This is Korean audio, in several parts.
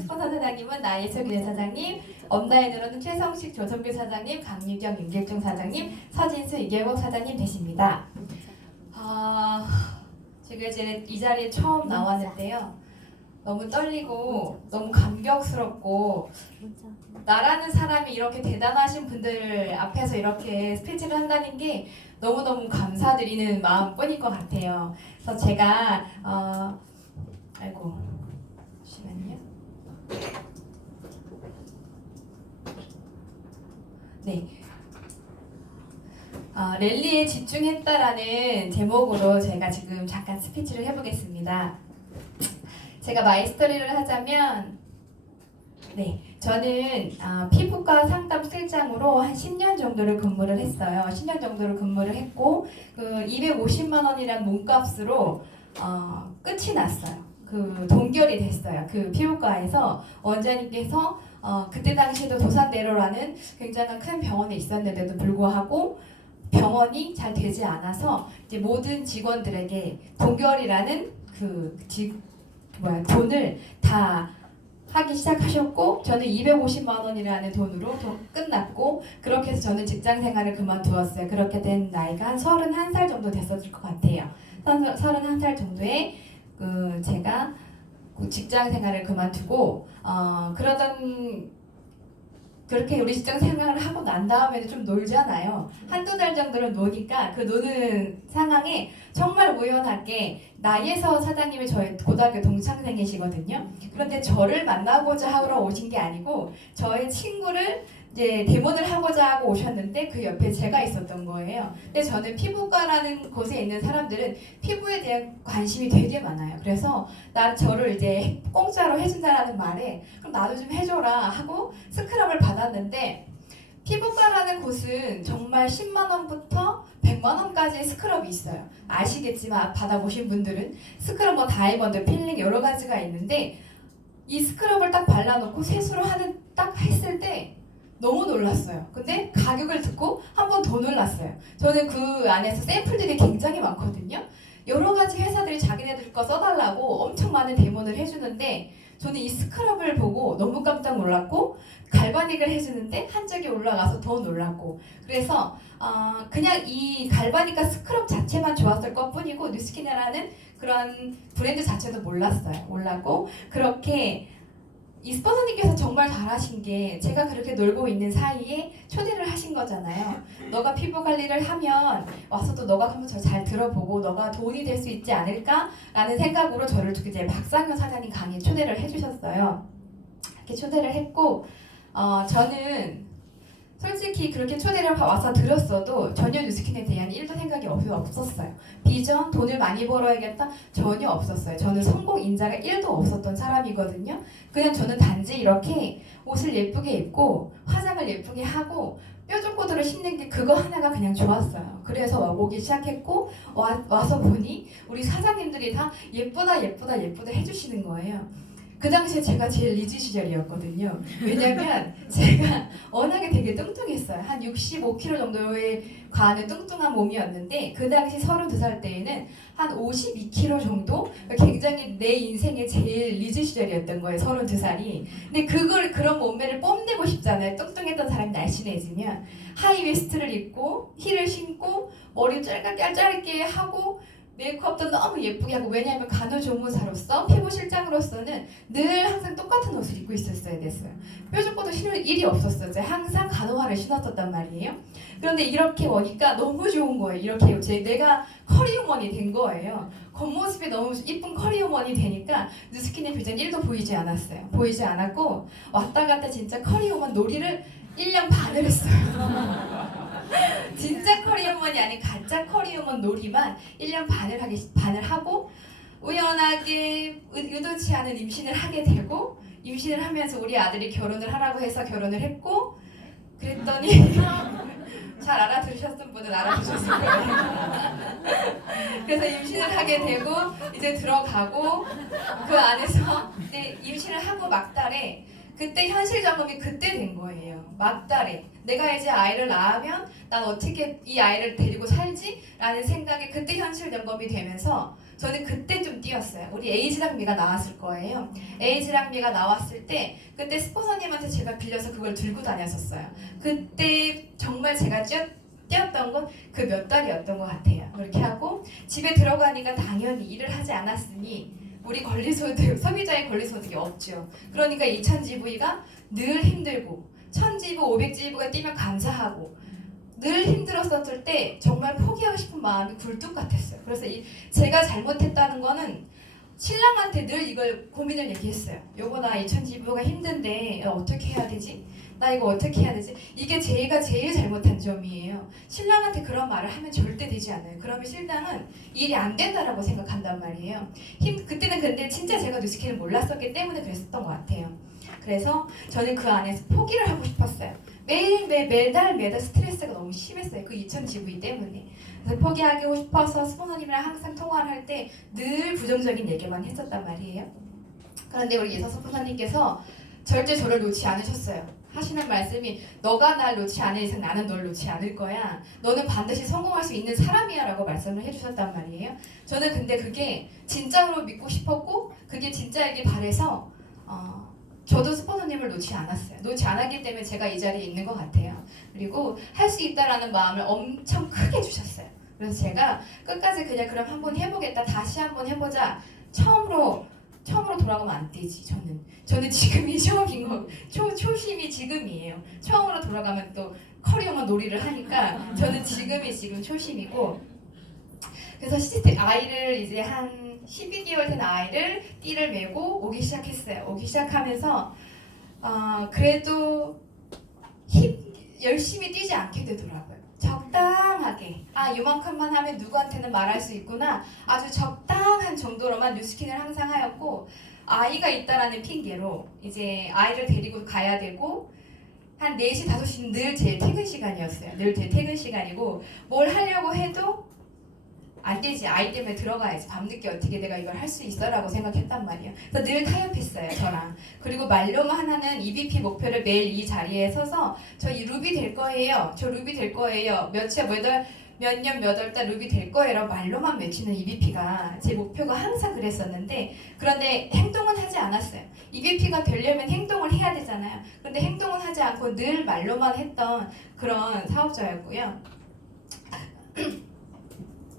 스포터 사장님은 나예수기대 사장님, 업라인으로는 최성식 조성규 사장님, 강유경 임길중 사장님, 서진수 이계복 사장님 되십니다. 제가 이제 이 자리에 처음 나왔는데요. 너무 떨리고 너무 감격스럽고 나라는 사람이 이렇게 대단하신 분들 앞에서 이렇게 스피치를 한다는 게 너무너무 감사드리는 마음뿐일 것 같아요. 그래서 제가 잠시만요. 네. 랠리에 집중했다라는 제목으로 제가 지금 잠깐 스피치를 해보겠습니다. 제가 마이스터리를 하자면, 네, 저는 피부과 상담 실장으로 한 10년 정도를 근무를 했어요. 10년 정도를 근무를 했고, 그 250만 원이란 몸값으로 끝이 났어요. 그 동결이 됐어요. 그 피부과에서 원장님께서 그때 당시에도 도산대로라는 굉장히 큰 병원에 있었는데도 불구하고 병원이 잘 되지 않아서 이제 모든 직원들에게 동결이라는 돈을 다 하기 시작하셨고, 저는 250만 원이라는 돈으로 끝났고, 그렇게 해서 저는 직장 생활을 그만두었어요. 그렇게 된 나이가 한 31살 정도 됐었을 것 같아요. 31살 정도에 제가 직장 생활을 그만두고 그렇게 우리 직장 생활을 하고 난 다음에는 좀 놀잖아요. 한두 달 정도를 노니까 그 노는 상황에 정말 우연하게 나예서 사장님이 저희 고등학교 동창생이시거든요. 그런데 저를 만나고자 하러 오신 게 아니고 저의 친구를 이제 대본을 하고자 하고 오셨는데 그 옆에 제가 있었던 거예요. 근데 저는 피부과라는 곳에 있는 사람들은 피부에 대한 관심이 되게 많아요. 그래서 저를 이제 공짜로 해준다라는 말에 그럼 나도 좀 해줘라 하고 스크럽을 받았는데, 피부과라는 곳은 정말 10만 원부터 100만 원까지의 스크럽이 있어요. 아시겠지만 받아보신 분들은 스크럽 뭐 다이아몬드, 필링 여러 가지가 있는데, 이 스크럽을 딱 발라놓고 세수를 딱 했을 때 너무 놀랐어요. 근데 가격을 듣고 한 번 더 놀랐어요. 저는 그 안에서 샘플들이 굉장히 많거든요. 여러 가지 회사들이 자기네들 거 써달라고 엄청 많은 데모를 해주는데, 저는 이 스크럽을 보고 너무 깜짝 놀랐고, 갈바닉을 해주는데 한 적이 올라가서 더 놀랐고, 그래서 그냥 이 갈바닉과 스크럽 자체만 좋았을 것 뿐이고 뉴스킨이라는 그런 브랜드 자체도 몰랐고, 그렇게 이 스폰서님께서 정말 잘하신 게, 제가 그렇게 놀고 있는 사이에 초대를 하신 거잖아요. 너가 피부 관리를 하면 와서 또 너가 한번 잘 들어보고 너가 도움이 될 수 있지 않을까라는 생각으로 저를 이제 박상효 사장님 강의에 초대를 해주셨어요. 이렇게 초대를 했고, 저는 솔직히 그렇게 초대를 와서 들었어도 전혀 뉴스킨에 대한 1도 생각이 없었어요. 비전, 돈을 많이 벌어야겠다? 전혀 없었어요. 저는 성공 인자가 1도 없었던 사람이거든요. 그냥 저는 단지 이렇게 옷을 예쁘게 입고 화장을 예쁘게 하고 뾰족구두를 신는 게 그거 하나가 그냥 좋았어요. 그래서 오기 시작했고, 와서 보니 우리 사장님들이 다 예쁘다 해주시는 거예요. 그 당시에 제가 제일 리즈 시절이었거든요. 왜냐면 제가 워낙에 되게 뚱뚱했어요. 한 65kg 정도에 가는 뚱뚱한 몸이었는데, 그 당시 32살 때에는 한 52kg 정도? 굉장히 내 인생의 제일 리즈 시절이었던 거예요. 32살이. 근데 그런 몸매를 뽐내고 싶잖아요. 뚱뚱했던 사람이 날씬해지면. 하이웨스트를 입고 힐을 신고 머리 짧게 하고 메이크업도 너무 예쁘게 하고, 왜냐하면 간호조무사로서 피부실장으로서는 늘 항상 똑같은 옷을 입고 있었어야 됐어요. 뾰족구도 신을 일이 없었어요. 항상 간호화를 신었었단 말이에요. 그런데 이렇게 오니까 너무 좋은 거예요. 이렇게 내가 커리우먼이 된 거예요. 겉모습이 너무 이쁜 커리우먼이 되니까 뉴스킨의 비전 1도 보이지 않았어요. 보이지 않았고, 왔다 갔다 진짜 커리우먼 놀이를 1년 반을 했어요. 진짜 커리어먼이 아닌 가짜 커리어먼 놀이만 1년 반을 하고, 우연하게 의도치 않은 임신을 하게 되고, 임신을 하면서 우리 아들이 결혼을 하라고 해서 결혼을 했고, 그랬더니 잘 알아들으셨던 분은 알아두셨을 거예요. 그래서 임신을 하게 되고 이제 들어가고, 그 안에서 임신을 하고 막달에 그때 현실 점검이 그때 된 거예요. 막달에 내가 이제 아이를 낳으면 난 어떻게 이 아이를 데리고 살지? 라는 생각이 그때 현실 점검이 되면서 저는 그때 좀 고비였어요. 우리 에이즈랑 미가 나왔을 거예요. 에이즈랑 미가 나왔을 때 그때 스폰서님한테 제가 빌려서 그걸 들고 다녔었어요. 그때 정말 제가 뛰었던 건 그 몇 달이었던 것 같아요. 그렇게 하고 집에 들어가니까 당연히 일을 하지 않았으니 우리 권리소득, 소비자의 권리소득이 없죠. 그러니까 2000GV가 늘 힘들고 1000GV, 500GV가 뛰면 감사하고 늘 힘들었었을 때 정말 포기하고 싶은 마음이 굴뚝 같았어요. 그래서 제가 잘못했다는 거는 신랑한테 늘 이걸 고민을 얘기했어요. 요거 나 2000GV가 힘든데 어떻게 해야 되지? 나 이거 어떻게 해야 되지? 이게 제가 제일 잘못한 점이에요. 신랑한테 그런 말을 하면 절대 되지 않아요. 그러면 신랑은 일이 안 된다라고 생각한단 말이에요. 그때는 근데 진짜 제가 뉴스키를 몰랐었기 때문에 그랬었던 것 같아요. 그래서 저는 그 안에서 포기를 하고 싶었어요. 매달 스트레스가 너무 심했어요. 그 2000GV 때문에. 그래서 포기하고 싶어서 스폰서님이랑 항상 통화를 할 때 늘 부정적인 얘기만 했었단 말이에요. 그런데 우리 예서 스폰서님께서 절대 저를 놓지 않으셨어요. 하시는 말씀이 너가 날 놓지 않을 이상 나는 널 놓지 않을 거야. 너는 반드시 성공할 수 있는 사람이야 라고 말씀을 해주셨단 말이에요. 저는 근데 그게 진짜로 믿고 싶었고 그게 진짜이길 바래서 저도 스폰서님을 놓지 않았어요. 놓지 않았기 때문에 제가 이 자리에 있는 것 같아요. 그리고 할 수 있다라는 마음을 엄청 크게 주셨어요. 그래서 제가 끝까지 그냥 그럼 한번 해보겠다. 다시 한번 해보자. 처음으로 돌아가면 안 되지. 저는 지금이 처음인 거, 초심이 지금이에요. 처음으로 돌아가면 또 커리어만 놀이를 하니까 저는 지금 초심이고. 그래서 아이를 이제 한 12개월 된 아이를 띠를 메고 오기 시작했어요. 오기 시작하면서 그래도 열심히 뛰지 않게 되더라고요. 적당하게 요만큼만 하면 누구한테는 말할 수 있구나 아주 적당한 정도로만 뉴스킨을 항상 하였고 아이가 있다라는 핑계로 이제 아이를 데리고 가야 되고 한 4시, 5시는 늘 제 퇴근 시간이었어요. 늘 제 퇴근 시간이고 뭘 하려고 해도 안 되지. 아이 때문에 들어가야지. 밤늦게 어떻게 내가 이걸 할 수 있어? 라고 생각했단 말이에요. 그래서 늘 타협했어요. 저랑. 그리고 말로만 하나는 EBP 목표를 매일 이 자리에 서서 저 이 루비 될 거예요. 저 루비 될 거예요. 몇 년 몇 월 달 루비 될 거예요. 라고 말로만 외치는 EBP가 제 목표가 항상 그랬었는데 그런데 행동은 하지 않았어요. EBP가 되려면 행동을 해야 되잖아요. 그런데 행동은 하지 않고 늘 말로만 했던 그런 사업자였고요.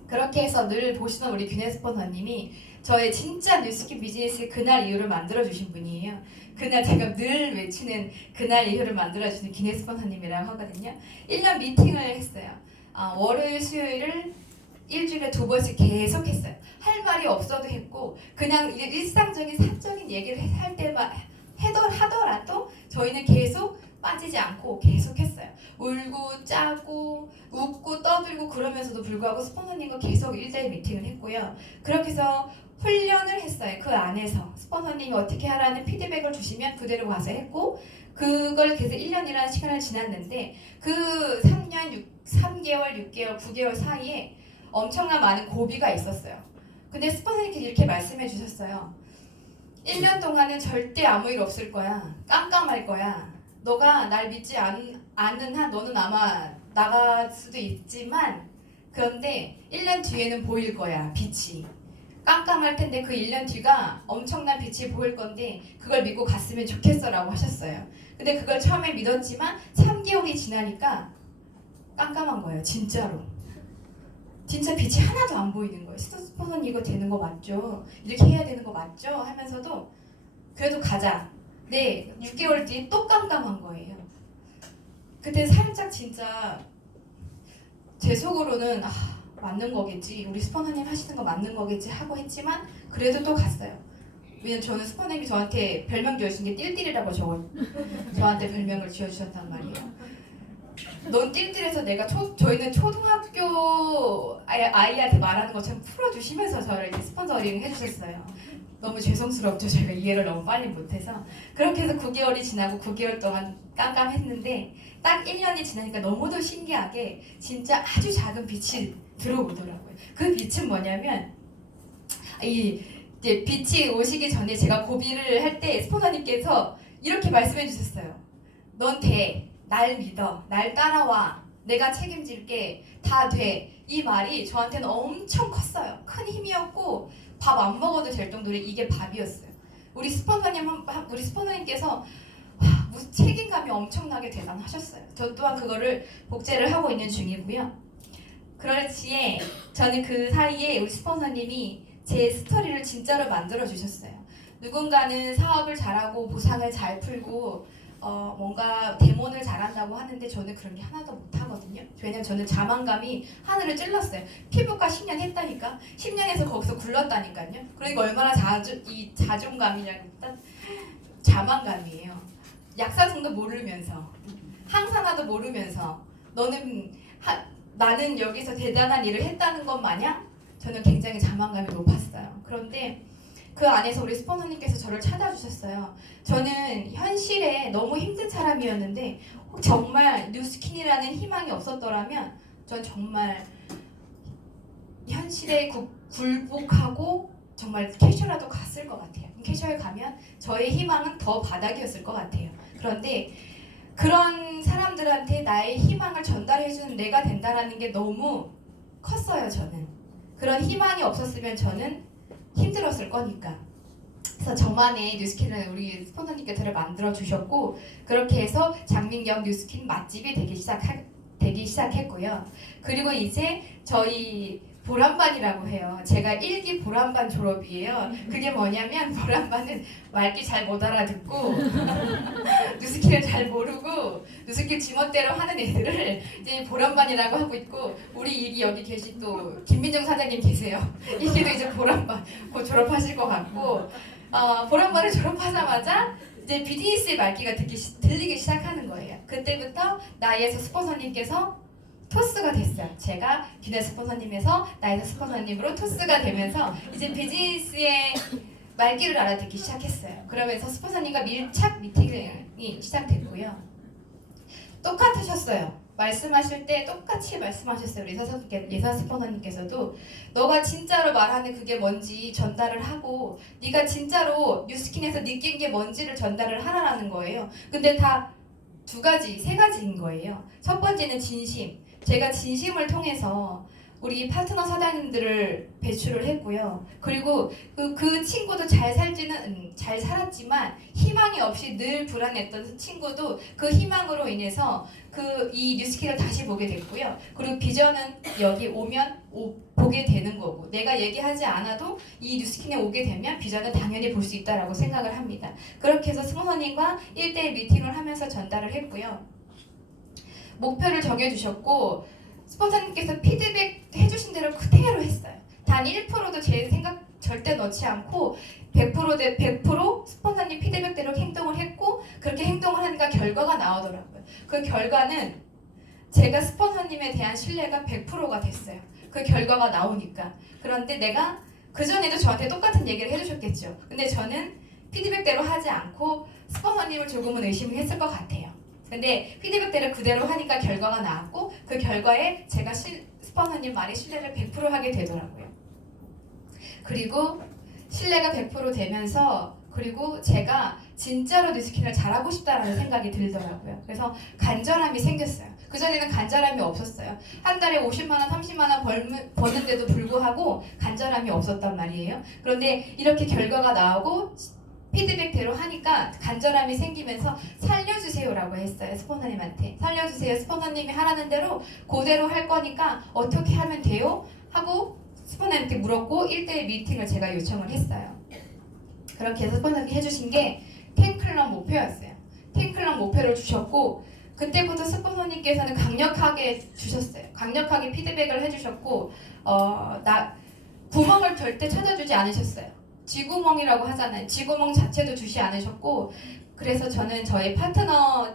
그렇게 해서 늘 보시던 우리 균혜 스폰서님이 저의 진짜 뉴스킨 비즈니스 그날 이후를 만들어주신 분이에요. 그날 제가 늘 외치는 그날 이후를 만들어주신 균혜 스폰서님이라고 하거든요. 1년 미팅을 했어요. 월요일, 수요일을 일주일에 2번씩 계속 했어요. 할 말이 없어도 했고 그냥 일상적인 사적인 얘기를 할 때만 하더라도 저희는 계속 빠지지 않고 계속했어요. 울고 짜고 웃고 떠들고 그러면서도 불구하고 스폰서님과 계속 1대1 미팅을 했고요. 그렇게 해서 훈련을 했어요. 그 안에서 스폰서님이 어떻게 하라는 피드백을 주시면 그대로 가서 했고 그걸 계속 1년이라는 시간을 지났는데 그 3개월, 6개월, 9개월 사이에 엄청난 많은 고비가 있었어요. 근데 스폰서님께서 이렇게 말씀해 주셨어요. 1년 동안은 절대 아무 일 없을 거야. 깜깜할 거야. 너가 날 믿지 않는 한 너는 아마 나갈 수도 있지만 그런데 1년 뒤에는 보일 거야. 빛이. 깜깜할 텐데 그 1년 뒤가 엄청난 빛이 보일 건데 그걸 믿고 갔으면 좋겠어 라고 하셨어요. 근데 그걸 처음에 믿었지만 3개월이 지나니까 깜깜한 거예요. 진짜로. 진짜 빛이 하나도 안 보이는 거예요. 스폰서님 이거 되는 거 맞죠? 이렇게 해야 되는 거 맞죠? 하면서도 그래도 가자. 네, 6개월 뒤에 또 깜깜한 거예요. 그때 살짝 진짜 제 속으로는 맞는 거겠지. 우리 스폰서님 하시는 거 맞는 거겠지 하고 했지만 그래도 또 갔어요. 왜냐면 저는 스폰서님이 저한테 별명 지어주신 게 띨띨이라고 저한테 별명을 지어주셨단 말이에요. 넌 띨띨해서 내가 저희는 초등학교 아이한테 말하는 것처럼 풀어주시면서 저를 이렇게 스폰서링 해주셨어요. 너무 죄송스럽죠. 제가 이해를 너무 빨리 못해서. 그렇게 해서 9개월이 지나고 9개월 동안 깜깜했는데 딱 1년이 지나니까 너무도 신기하게 진짜 아주 작은 빛이 들어오더라고요. 그 빛은 뭐냐면 이제 빛이 오시기 전에 제가 고비를 할 때 스폰서님께서 이렇게 말씀해 주셨어요. 넌 돼. 날 믿어. 날 따라와. 내가 책임질게. 다 돼. 이 말이 저한테는 엄청 컸어요. 큰 힘이었고 밥 안 먹어도 될 정도로 이게 밥이었어요. 우리 스폰서님께서 무슨 책임감이 엄청나게 대단하셨어요. 저 또한 그거를 복제를 하고 있는 중이고요. 그렇지에 저는 그 사이에 우리 스폰서님이 제 스토리를 진짜로 만들어 주셨어요. 누군가는 사업을 잘하고 보상을 잘 풀고 뭔가 대본을 잘한다고 하는데 저는 그런 게 하나도 못하거든요. 왜냐면 저는 자만감이 하늘을 찔렀어요. 피부과 10년 했다니까. 10년에서 거기서 굴렀다니까요. 그러니까 얼마나 자존감이냐고 자만감이에요. 약사성도 모르면서 항산화도 모르면서 나는 여기서 대단한 일을 했다는 것 마냥 저는 굉장히 자만감이 높았어요. 그런데 그 안에서 우리 스폰서님께서 저를 찾아주셨어요. 저는 현실에 너무 힘든 사람이었는데 정말 뉴스킨이라는 희망이 없었더라면 전 정말 현실에 굴복하고 정말 캐셔라도 갔을 것 같아요. 캐셔에 가면 저의 희망은 더 바닥이었을 것 같아요. 그런데 그런 사람들한테 나의 희망을 전달해주는 내가 된다는 게 너무 컸어요. 저는 그런 희망이 없었으면 저는 힘들었을 거니까. 그래서 저만의 뉴스킨을 우리 스폰서님께 저를 만들어 주셨고 그렇게 해서 장민경 뉴스킨 맛집이 되기 시작했고요. 그리고 이제 저희 보람반이라고 해요. 제가 1기 보람반 졸업이에요. 그게 뭐냐면 보람반은 말귀 잘 못 알아듣고 뉴스킨을 잘 모르고 뉴스킨 지멋대로 하는 애들을 이제 보람반이라고 하고 있고 우리 1기 여기 계신 또 김민정 사장님 계세요. 1기도 이제 보람반 곧 졸업하실 것 같고 보람반을 졸업하자마자 이제 비즈니스의 말귀가 들리기 시작하는 거예요. 그때부터 나이에서 스폰서님께서 토스가 됐어요. 제가 기내 스폰서님에서 나이에서 스폰서님으로 토스가 되면서 이제 비즈니스의 말귀를 알아듣기 시작했어요. 그러면서 스폰서님과 밀착 미팅이 시작됐고요. 똑같으셨어요. 말씀하실 때 똑같이 말씀하셨어요. 예사 스폰서님께서도 너가 진짜로 말하는 그게 뭔지 전달을 하고 네가 진짜로 뉴스킨에서 느낀 게 뭔지를 전달을 하라는 거예요. 근데 다 세 가지인 거예요. 첫 번째는 진심. 제가 진심을 통해서 우리 파트너 사장님들을 배출을 했고요. 그리고 그 친구도 잘 살았지만 희망이 없이 늘 불안했던 친구도 그 희망으로 인해서 이 뉴스킨을 다시 보게 됐고요. 그리고 비전은 여기 오면 보게 되는 거고 내가 얘기하지 않아도 이 뉴스킨에 오게 되면 비전은 당연히 볼 수 있다라고 생각을 합니다. 그렇게 해서 스폰서님과 1대1 미팅을 하면서 전달을 했고요. 목표를 정해주셨고 스폰서님께서 피드백 해주신 대로 그대로 했어요. 단 1%도 제 생각 절대 넣지 않고 100% 스폰서님 피드백대로 행동을 했고 그렇게 행동을 하니까 결과가 나오더라고요. 그 결과는 제가 스폰서님에 대한 신뢰가 100%가 됐어요. 그 결과가 나오니까. 그런데 내가 그전에도 저한테 똑같은 얘기를 해주셨겠죠. 근데 저는 피드백대로 하지 않고 스폰서님을 조금은 의심을 했을 것 같아요. 근데 피드백대로 그대로 하니까 결과가 나왔고 그 결과에 제가 스폰서님 말에 신뢰를 100% 하게 되더라고요. 그리고 신뢰가 100% 되면서 그리고 제가 진짜로 뉴스킨을 잘하고 싶다라는 생각이 들더라고요. 그래서 간절함이 생겼어요. 그전에는 간절함이 없었어요. 한 달에 50만 원, 30만 원 버는데도 불구하고 간절함이 없었단 말이에요. 그런데 이렇게 결과가 나오고 피드백대로 하니까 간절함이 생기면서 살려주세요라고 했어요. 스폰서님한테. 살려주세요. 스폰서님이 하라는 대로 그대로 할 거니까 어떻게 하면 돼요? 하고 스폰서님한테 물었고 1대1 미팅을 제가 요청을 했어요. 그렇게 해서 스폰서님이 해주신 게 팬클럽 목표였어요. 팬클럽 목표를 주셨고 그때부터 스폰서님께서는 강력하게 주셨어요. 강력하게 피드백을 해주셨고 구멍을 절대 찾아주지 않으셨어요. 쥐구멍이라고 하잖아요. 쥐구멍 자체도 주지 않으셨고 그래서 저는 저희 파트너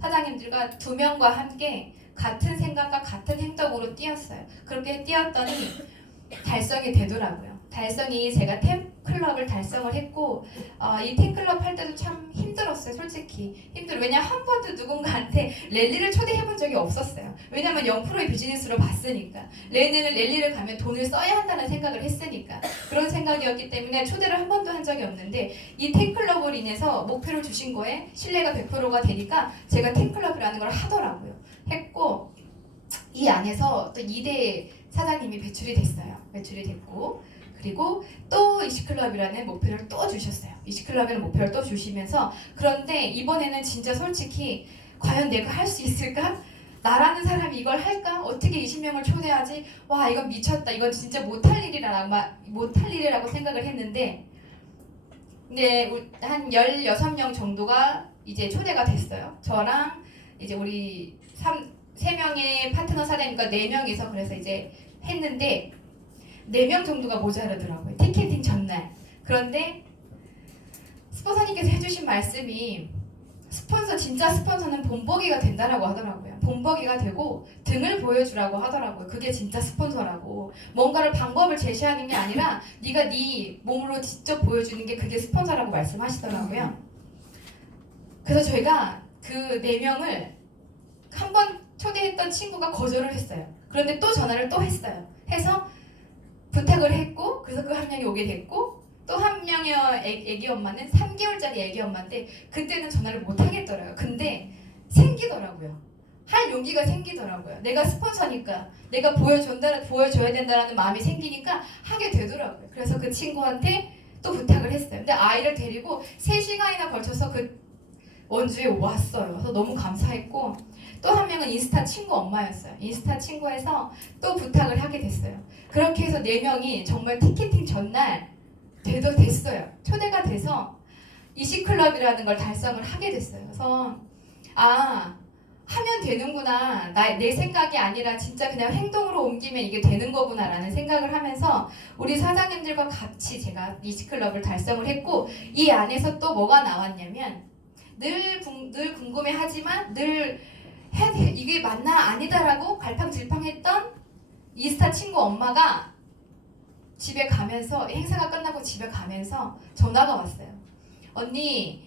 사장님들과 2명과 함께 같은 생각과 같은 행동으로 뛰었어요. 그렇게 뛰었더니 달성이 되더라고요. 달성이 제가 템클럽을 달성을 했고 이 템클럽 할 때도 참 힘들었어요. 솔직히 왜냐면 한 번도 누군가한테 랠리를 초대해본 적이 없었어요. 왜냐면 0%의 비즈니스로 봤으니까 랠리를 가면 돈을 써야 한다는 생각을 했으니까 그런 생각이었기 때문에 초대를 한 번도 한 적이 없는데 이 템클럽을 인해서 목표를 주신 거에 신뢰가 100%가 되니까 제가 템클럽이라는 걸 하더라고요. 했고 이 안에서 또 2대 사장님이 배출이 됐어요. 배출이 됐고 그리고 또 이시클럽이라는 목표를 또 주셨어요. 이시클럽이라는 목표를 또 주시면서 그런데 이번에는 진짜 솔직히 과연 내가 할 수 있을까? 나라는 사람이 이걸 할까? 어떻게 20명을 초대하지? 와 이건 미쳤다. 이건 진짜 못할 일이라고 생각을 했는데 근데 한 16명 정도가 이제 초대가 됐어요. 저랑 이제 우리 3명의 파트너 사장님과 4명이서 그래서 이제 했는데 4명 정도가 모자르더라고요. 티켓팅 전날. 그런데 스폰서님께서 해주신 말씀이 진짜 스폰서는 본보기가 된다라고 하더라고요. 본보기가 되고 등을 보여주라고 하더라고요. 그게 진짜 스폰서라고. 뭔가를 방법을 제시하는 게 아니라 네가 네 몸으로 직접 보여주는 게 그게 스폰서라고 말씀하시더라고요. 그래서 저희가 그 4명을 한 번 초대했던 친구가 거절을 했어요. 그런데 또 전화를 또 했어요. 해서 부탁을 했고 그래서 그 한 명이 오게 됐고 또 한 명의 애기 엄마는 3개월짜리 애기 엄마인데 그때는 전화를 못 하겠더라고요. 근데 생기더라고요. 할 용기가 생기더라고요. 내가 스폰서니까 내가 보여줘야 된다는 마음이 생기니까 하게 되더라고요. 그래서 그 친구한테 또 부탁을 했어요. 근데 아이를 데리고 3시간이나 걸쳐서 그 원주에 왔어요. 그래서 너무 감사했고 또 한 명은 인스타 친구 엄마였어요. 인스타 친구에서 또 부탁을 하게 됐어요. 그렇게 해서 4명이 정말 티켓팅 전날 됐어요. 초대가 돼서 이시클럽이라는 걸 달성을 하게 됐어요. 그래서 하면 되는구나. 내 생각이 아니라 진짜 그냥 행동으로 옮기면 이게 되는 거구나 라는 생각을 하면서 우리 사장님들과 같이 제가 이시클럽을 달성을 했고 이 안에서 또 뭐가 나왔냐면 늘 궁금해하지만 늘 이게 맞나 아니다라고 갈팡질팡했던 인스타 친구 엄마가 집에 가면서 행사가 끝나고 집에 가면서 전화가 왔어요. 언니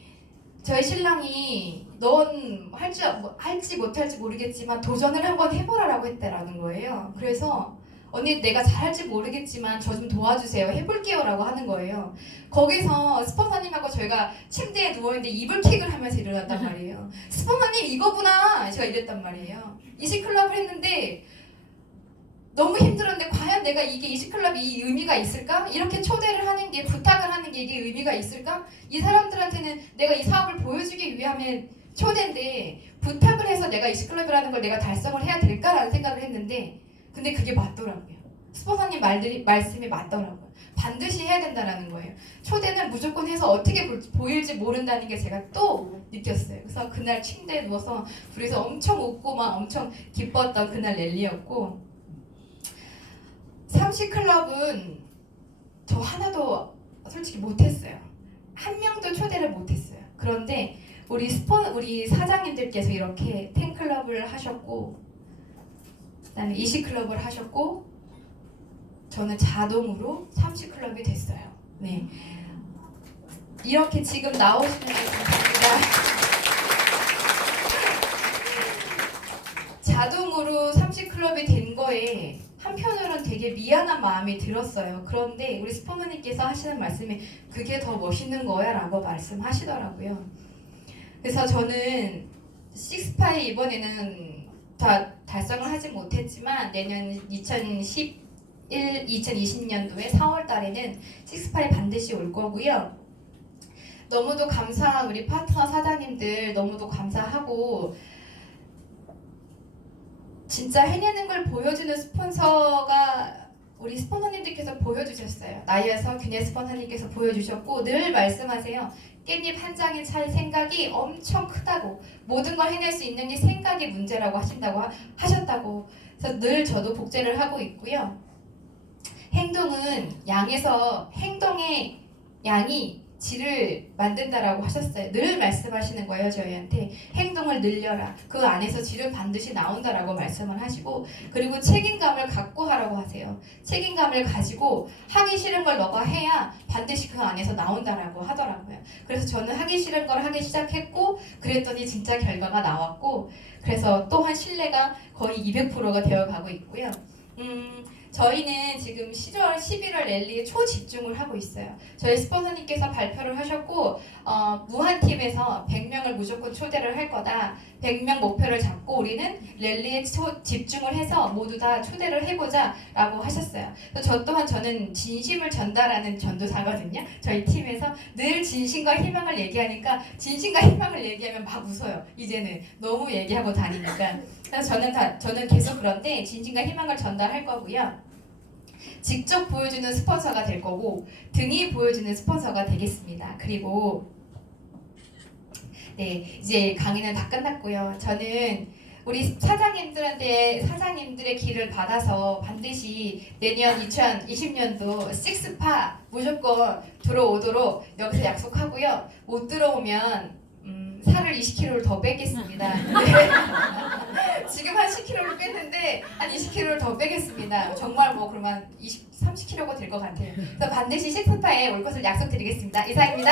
저희 신랑이 넌 할지 못할지 모르겠지만 도전을 한번 해보라라고 했다라는 거예요. 그래서 언니 내가 잘할지 모르겠지만 저 좀 도와주세요. 해볼게요 라고 하는 거예요. 거기서 스폰서님하고 저희가 침대에 누워있는데 이불킥을 하면서 일어났단 말이에요. 스폰서님 이거구나 제가 이랬단 말이에요. 이시클럽을 했는데 너무 힘들었는데 과연 내가 이게 이시클럽이 이 의미가 있을까? 이렇게 초대를 하는 게 부탁을 하는 게 이게 의미가 있을까? 이 사람들한테는 내가 이 사업을 보여주기 위함에 초대인데 부탁을 해서 내가 이시클럽이라는 걸 내가 달성을 해야 될까라는 생각을 했는데 근데 그게 맞더라고요. 스폰서님 말씀이 맞더라고요. 반드시 해야 된다라는 거예요. 초대는 무조건 해서 어떻게 보일지 모른다는 게 제가 또 느꼈어요. 그래서 그날 침대에 누워서 둘이서 엄청 웃고 막 엄청 기뻤던 그날 랠리였고 30클럽은 저 하나도 솔직히 못했어요. 한 명도 초대를 못했어요. 그런데 우리 사장님들께서 이렇게 10클럽을 하셨고 그다음에 20클럽을 하셨고 저는 자동으로 30클럽이 됐어요. 네, 이렇게 지금 나오시는 게 감사합니다. 자동으로 30클럽이 된 거에 한편으로는 되게 미안한 마음이 들었어요. 그런데 우리 스포너님께서 하시는 말씀이 그게 더 멋있는 거야 라고 말씀하시더라고요. 그래서 저는 식스파이 이번에는 다 달성을 하지 못했지만 내년 2020년도에 4월 달에는 식스파이 반드시 올 거고요. 너무도 감사한 우리 파트너 사장님들 너무도 감사하고 진짜 해내는 걸 보여주는 스폰서가 우리 스폰서님들께서 보여주셨어요. 나이에서 균예 스폰서님께서 보여주셨고 늘 말씀하세요. 깻잎 한 장에 찰 생각이 엄청 크다고 모든 걸 해낼 수 있는 게 생각이 문제라고 하셨다고 그래서 늘 저도 복제를 하고 있고요. 행동은 양에서 행동의 양이 질을 만든다라고 하셨어요. 늘 말씀하시는 거예요. 저희한테 행동을 늘려라. 그 안에서 질은 반드시 나온다라고 말씀을 하시고 그리고 책임감을 갖고 하라고 하세요. 책임감을 가지고 하기 싫은 걸 너가 해야 반드시 그 안에서 나온다라고 하더라고요. 그래서 저는 하기 싫은 걸 하기 시작했고 그랬더니 진짜 결과가 나왔고 그래서 또한 신뢰가 거의 200%가 되어가고 있고요. 저희는 지금 10월 11월 랠리에 초집중을 하고 있어요. 저희 스폰서님께서 발표를 하셨고 무한팀에서 100명을 무조건 초대를 할 거다. 100명 목표를 잡고 우리는 랠리에 집중을 해서 모두 다 초대를 해보자 라고 하셨어요. 저 또한 저는 진심을 전달하는 전도사거든요. 저희 팀에서 늘 진심과 희망을 얘기하니까 진심과 희망을 얘기하면 막 웃어요. 이제는 너무 얘기하고 다니니까. 그래서 저는 계속 그런데 진심과 희망을 전달할 거고요. 직접 보여주는 스폰서가 될 거고 등이 보여주는 스폰서가 되겠습니다. 그리고 네, 이제 강의는 다 끝났고요. 저는 우리 사장님들의 길을 받아서 반드시 내년 2020년도 식스파 무조건 들어오도록 여기서 약속하고요. 못 들어오면 살을 20kg를 더 빼겠습니다. 네. 지금 한 10kg를 뺐는데 한 20kg를 더 빼겠습니다. 정말 뭐 그러면 30kg가 될 것 같아요. 그래서 반드시 식스파에 올 것을 약속드리겠습니다. 이상입니다.